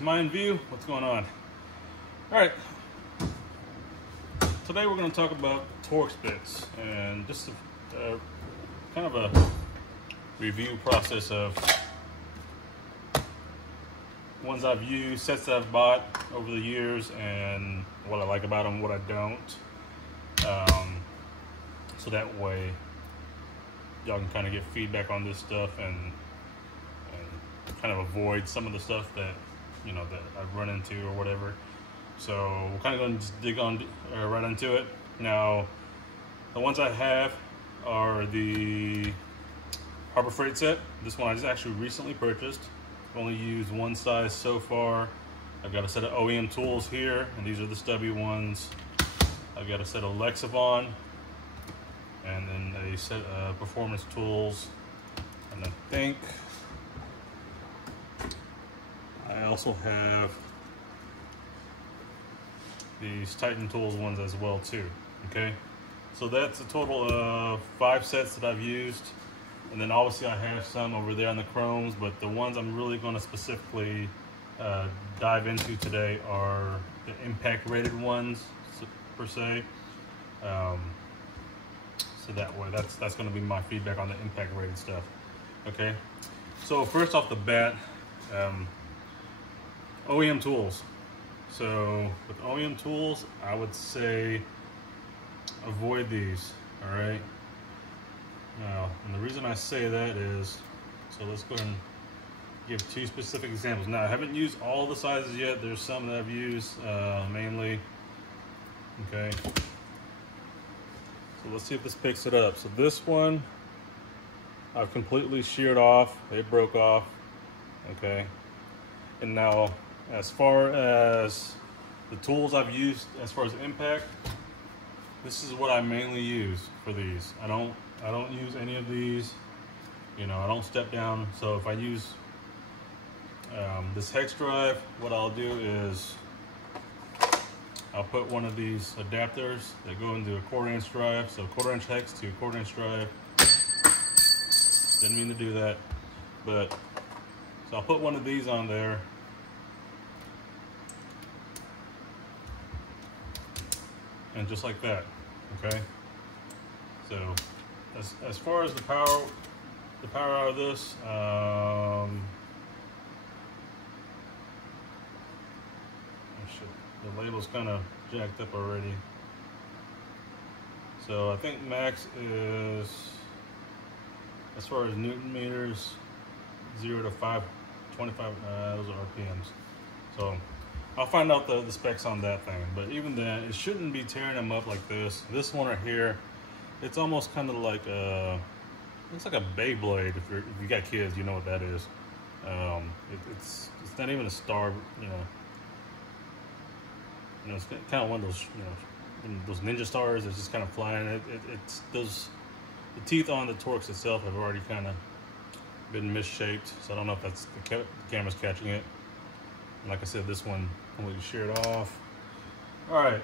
am I in view? What's going on? All right, today we're going to talk about Torx bits and just a kind of a review process of ones I've used, sets that I've bought over the years, and what I like about them, what I don't. So that way y'all can kind of get feedback on this stuff and kind of avoid some of the stuff that that I've run into or whatever. So we're kind of going to just dig on right into it. Now, the ones I have are the Harbor Freight set. This one I just actually recently purchased. I've only used one size so far. I've got a set of Oemtools here, and these are the stubby ones. I've got a set of Lexivon, and then a set of Performance tools. And I think I also have these Titan Tools ones as well too. Okay, so that's a total of 5 sets that I've used, and then obviously I have some over there on the chromes, but the ones I'm really going to specifically dive into today are the impact rated ones per se. So that way, that's going to be my feedback on the impact rated stuff. Okay, so first off the bat, Oemtools. So with Oemtools, I would say avoid these. All right. Now, and the reason I say that is, so let's go ahead and give 2 specific examples. Now, I haven't used all the sizes yet. There's some that I've used mainly. Okay. So let's see if this picks it up. So this one, I've completely sheared off. It broke off. Okay. And now, as far as the tools I've used, as far as impact, this is what I mainly use for these. I don't use any of these. I don't step down. So if I use this hex drive, what I'll do is I'll put one of these adapters that go into a 1/4" drive. So 1/4" hex to 1/4" drive. Didn't mean to do that, but so I'll put one of these on there. And just like that, okay? So as far as the power out of this, the label's kind of jacked up already. So I think max is, as far as Newton meters, 0 to 525, those are RPMs. So I'll find out the specs on that thing, but even then, it shouldn't be tearing them up like this. This one right here, it's almost kind of like looks like a Beyblade. If you got kids, you know what that is. It's not even a star, it's kind of one of those ninja stars that's just kind of flying. It's those, the teeth on the Torx itself have already kind of been misshaped, so I don't know if that's the camera's catching it. Like I said, this one completely sheared off. All right,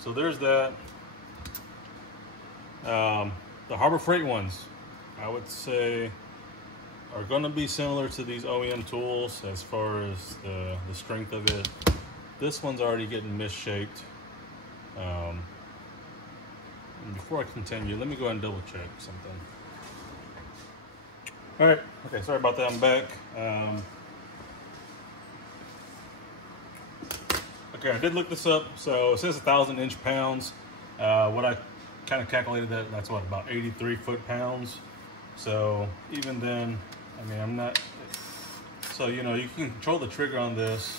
so there's that. The Harbor Freight ones, I would say, are going to be similar to these Oemtools as far as the strength of it. This one's already getting misshaped. And before I continue, let me go ahead and double check something. All right, okay, sorry about that, I'm back. Okay, I did look this up. So it says 1,000 inch-pounds. What I kind of calculated that's what, about 83 foot-pounds. So even then, I mean, I'm not. So you can control the trigger on this.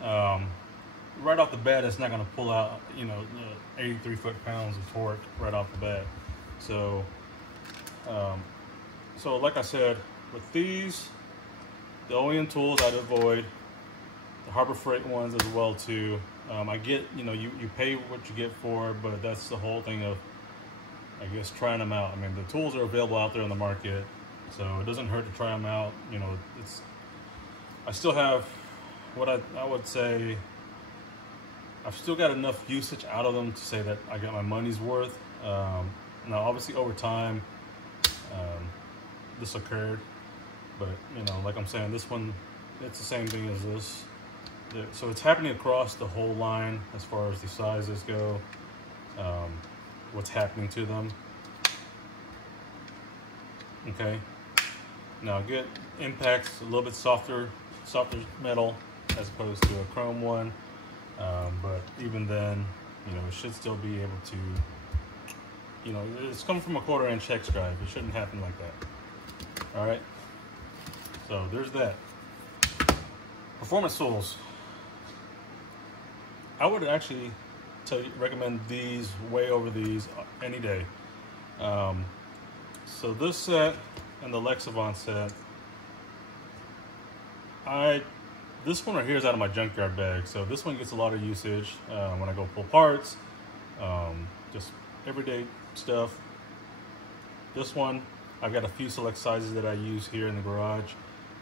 Right off the bat, it's not going to pull out the 83 foot-pounds of torque right off the bat. So, so like I said, with these, the Oemtools I'd avoid. The Harbor Freight ones as well too. I get, you pay what you get for, but that's the whole thing of, I guess, trying them out. I mean, the tools are available out there on the market, so it doesn't hurt to try them out. I still have what I would say, I've still got enough usage out of them to say that I got my money's worth. Now, obviously over time, this occurred, but like I'm saying, this one it's the same thing as this. So it's happening across the whole line as far as the sizes go, what's happening to them. Okay, now get impacts a little bit softer metal as opposed to a chrome one, but even then, you know, it should still be able to, you know, it's coming from a 1/4" hex drive. It shouldn't happen like that. All right, so there's that. Performance tools. I would actually recommend these way over these any day. So this set and the Lexivon set, this one right here is out of my junkyard bag. So this one gets a lot of usage when I go pull parts, just everyday stuff. This one, I've got a few select sizes that I use here in the garage.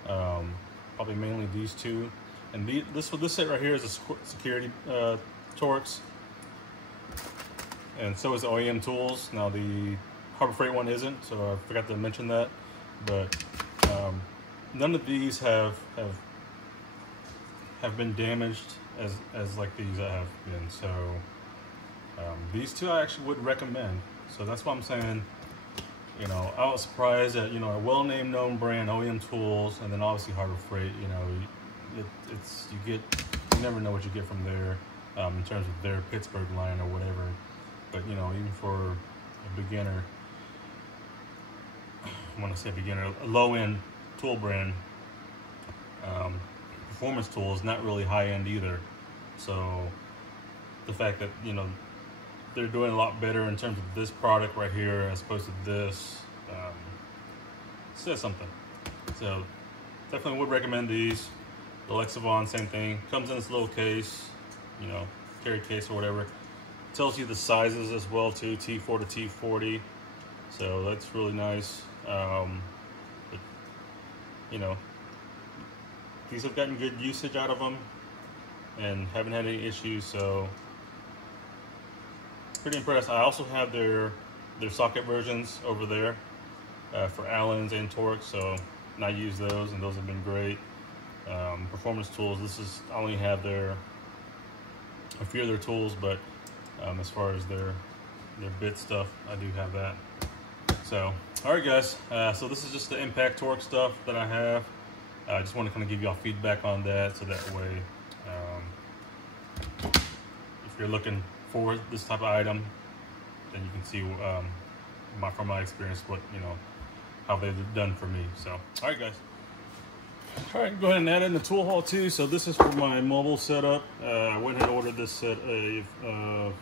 Probably mainly these two. And this set right here is a security Torx. And so is the Oemtools. Now the Harbor Freight one isn't, so I forgot to mention that. But none of these have been damaged as like these have been. So these two I actually would recommend. So that's why I'm saying, you know, I was surprised that, you know, a well-named known brand, Oemtools, and then obviously Harbor Freight, you know, you never know what you get from there in terms of their Pittsburgh line or whatever. But, you know, even for a beginner, when I say beginner, a low-end tool brand, performance tool is not really high-end either. So the fact that, you know, they're doing a lot better in terms of this product right here as opposed to this, says something. So definitely would recommend these. The Lexivon, same thing. Comes in this little case, you know, carry case or whatever. Tells you the sizes as well too, T4 to T40. So that's really nice. But, you know, these have gotten good usage out of them and haven't had any issues. So pretty impressed. I also have their socket versions over there for Allen's and Torx. So and I use those, and those have been great. Performance tools, I only have a few of their tools, but as far as their bit stuff, I do have that. So, all right guys, so this is just the impact Torx stuff that I have. I just want to kind of give y'all feedback on that, so that way, if you're looking for this type of item, then you can see from my experience what, you know, how they've done for me. So, all right guys. All right, go ahead and add in the tool haul too. So this is for my mobile setup. I went and ordered this set of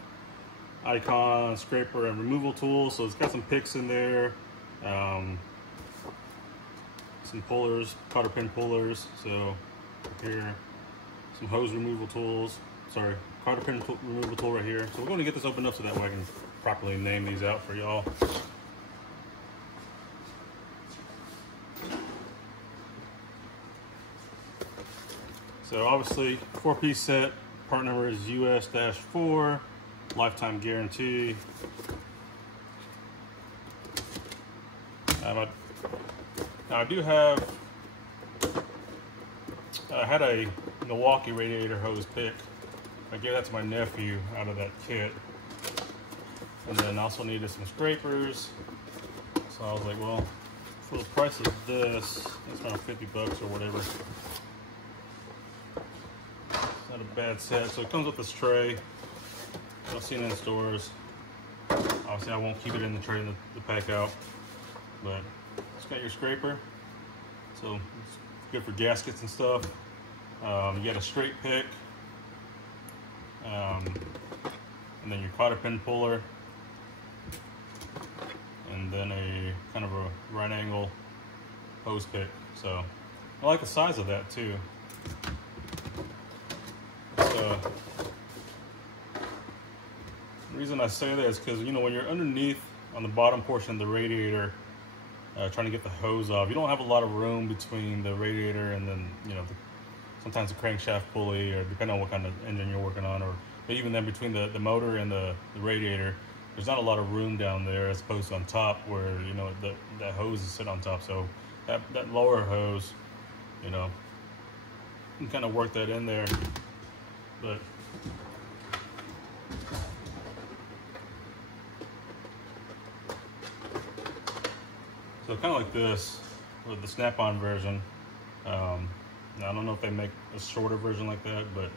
Icon scraper and removal tools. So it's got some picks in there, some pullers, cotter pin pullers. So here, some hose removal tools. Sorry, cotter pin removal tool right here. So we're going to get this opened up so that way I can properly name these out for y'all. So obviously, 4-piece set, part number is US-4, lifetime guarantee. Now I do have, I had a Milwaukee radiator hose pick. I gave that to my nephew out of that kit. And then also needed some scrapers. So I was like, well, for the price of this, it's around 50 bucks or whatever. Not a bad set. So it comes with this tray. I've seen it in stores. Obviously I won't keep it in the tray to pack out, but it's got your scraper, so it's good for gaskets and stuff. You got a straight pick, and then your cotter pin puller, and then a kind of a right angle hose pick. So I like the size of that too. The reason I say that is because, you know, when you're underneath on the bottom portion of the radiator trying to get the hose off, you don't have a lot of room between the radiator and then, you know, sometimes the crankshaft pulley, or depending on what kind of engine you're working on, or even then between the motor and the radiator, there's not a lot of room down there as opposed to on top where, you know, that hose is sitting on top. So that lower hose, you know, and kind of work that in there. But so kind of like this with the snap-on version. Now I don't know if they make a shorter version like that, but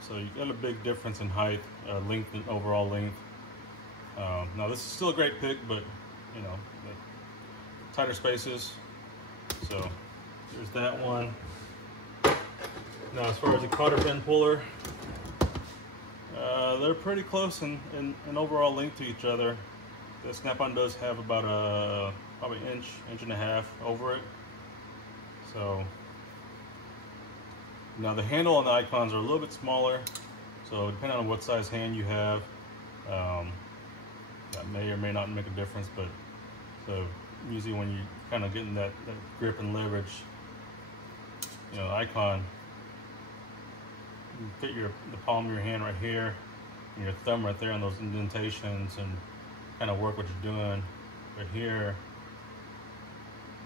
so you got a big difference in height, length, and overall length. Now this is still a great pick, but you know, the tighter spaces. So there's that one. Now as far as the cotter pin puller, they're pretty close in overall length to each other. The snap-on does have about a probably inch and a half over it. So now the handle on the icons are a little bit smaller, so depending on what size hand you have, that may or may not make a difference. But so usually when you kind of getting that grip and leverage, you know, the icon, you fit the palm of your hand right here and your thumb right there on those indentations and kind of work what you're doing. But here,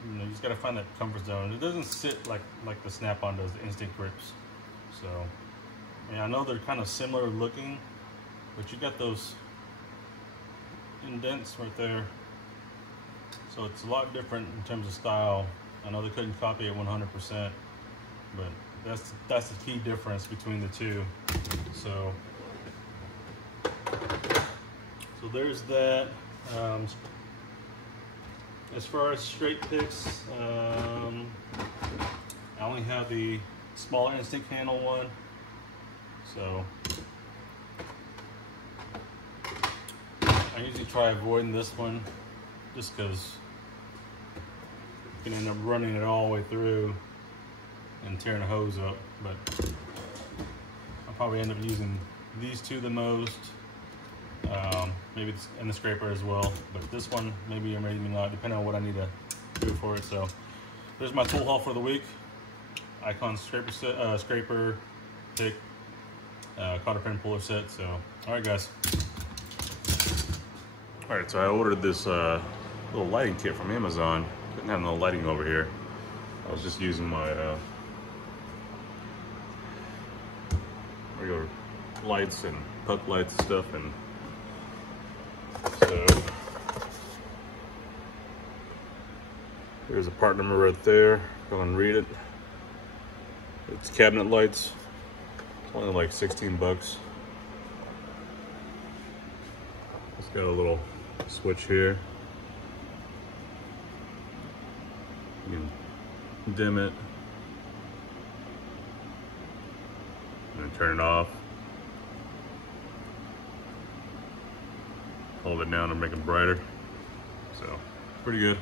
you know, you just got to find that comfort zone. It doesn't sit like the snap-on does, the instant grips. So, yeah, I know they're kind of similar looking, but you got those indents right there. So it's a lot different in terms of style. I know they couldn't copy it 100%, but that's the key difference between the two. So there's that. As far as straight picks, I only have the smaller instinct handle one. So I usually try avoiding this one just because you can end up running it all the way through and tearing the hose up. But I'll probably end up using these two the most. Maybe in the scraper as well, but this one maybe or maybe not, depending on what I need to do for it. So there's my tool haul for the week. Icon scraper set, scraper pick, cotter pin puller set. So all right, guys. All right, so I ordered this little lighting kit from Amazon. Didn't have no lighting over here. I was just using my regular lights and puck lights and stuff, and so here's a part number right there. Go and read it. It's cabinet lights. It's only like 16 bucks. It's got a little switch here. You can dim it and then turn it off. Hold it down and make it brighter. So pretty good.